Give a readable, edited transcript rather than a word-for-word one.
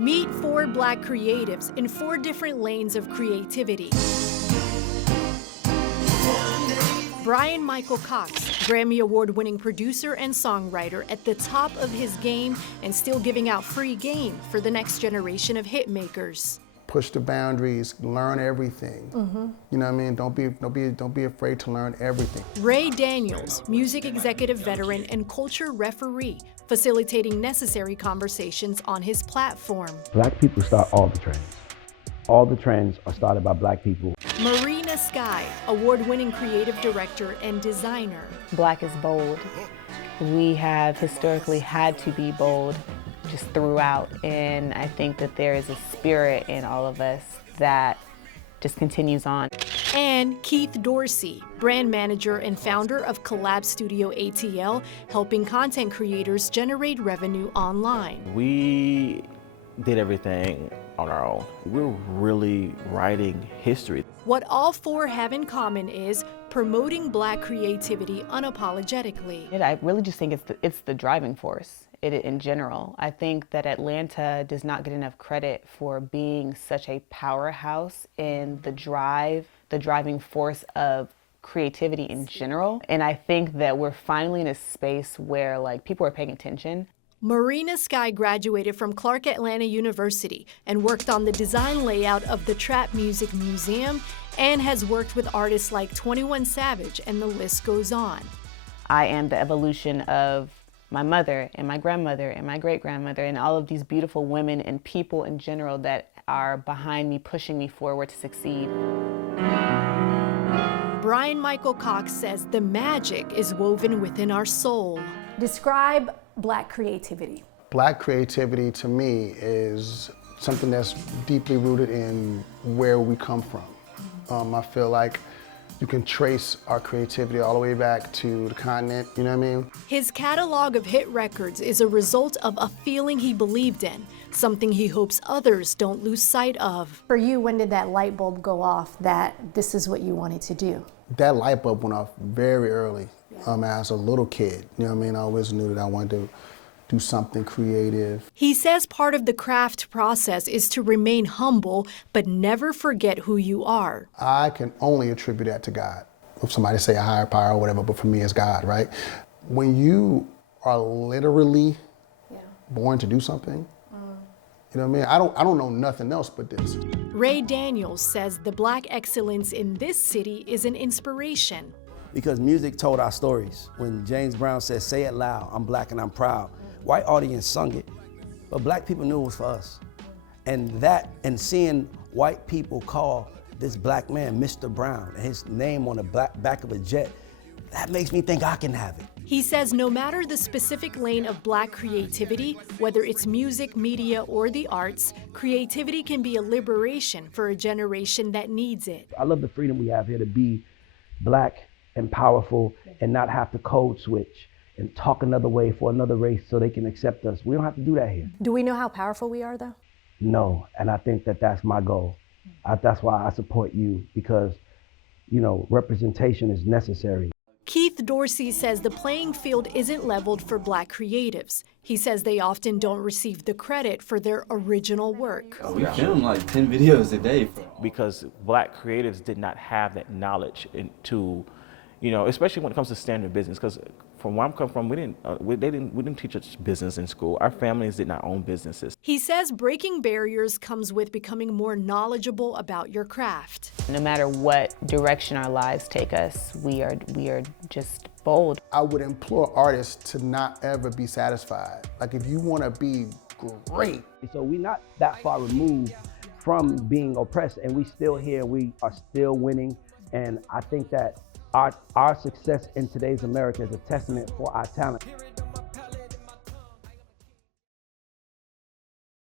Meet 4 Black creatives in 4 different lanes of creativity. Brian Michael Cox, Grammy Award-winning producer and songwriter at the top of his game and still giving out free game for the next generation of hit makers. Push the boundaries, learn everything. You know what I mean? Don't be afraid to learn everything. Ray Daniels, music executive veteran and culture referee, facilitating necessary conversations on his platform. Black people start all the trends. All the trends are started by Black people. Marina Sky, award-winning creative director and designer. Black is bold. We have historically had to be bold just throughout, and I think that there is a spirit in all of us that just continues on. And Keith Dorsey, brand manager and founder of Collab Studio ATL, helping content creators generate revenue online. We did everything on our own. We're really writing history. What all 4 have in common is promoting Black creativity unapologetically. I really just think it's the driving force in general. I think that Atlanta does not get enough credit for being such a powerhouse in the driving force of creativity in general. And I think that we're finally in a space where people are paying attention. Marina Sky graduated from Clark Atlanta University and worked on the design layout of the Trap Music Museum and has worked with artists like 21 Savage, and the list goes on. I am the evolution of my mother and my grandmother and my great-grandmother and all of these beautiful women and people in general that are behind me, pushing me forward to succeed. Brian Michael Cox says the magic is woven within our soul. Describe Black creativity. Black creativity to me is something that's deeply rooted in where we come from. I feel like you can trace our creativity all the way back to the continent, you know what I mean? His catalog of hit records is a result of a feeling he believed in, something he hopes others don't lose sight of. For you, when did that light bulb go off that this is what you wanted to do? That light bulb went off very early. As a little kid, you know what I mean? I always knew that I wanted to do something creative. He says part of the craft process is to remain humble, but never forget who you are. I can only attribute that to God. If somebody say a higher power or whatever, but for me it's God, right? When you are literally born to do something, you know what I mean? I don't know nothing else but this. Ray Daniels says the Black excellence in this city is an inspiration. Because music told our stories. When James Brown said, "Say it loud, I'm Black and I'm proud," white audience sung it, but Black people knew it was for us. And seeing white people call this Black man Mr. Brown and his name on the back of a jet, that makes me think I can have it. He says no matter the specific lane of Black creativity, whether it's music, media, or the arts, creativity can be a liberation for a generation that needs it. I love the freedom we have here to be Black and powerful and not have to code switch and talk another way for another race so they can accept us. We don't have to do that here. Do we know how powerful we are, though? No, and I think that that's my goal. That's why I support you, because, representation is necessary. Keith Dorsey says the playing field isn't leveled for Black creatives. He says they often don't receive the credit for their original work. We film 10 videos a day. Because Black creatives did not have that knowledge especially when it comes to standard business. Because from where I'm coming from, we didn't teach us business in school. Our families did not own businesses. He says breaking barriers comes with becoming more knowledgeable about your craft. No matter what direction our lives take us, we are just bold. I would implore artists to not ever be satisfied. If you want to be great. So we're not that far removed from being oppressed, and we still here, we are still winning, and I think that our success in today's America is a testament for our talent.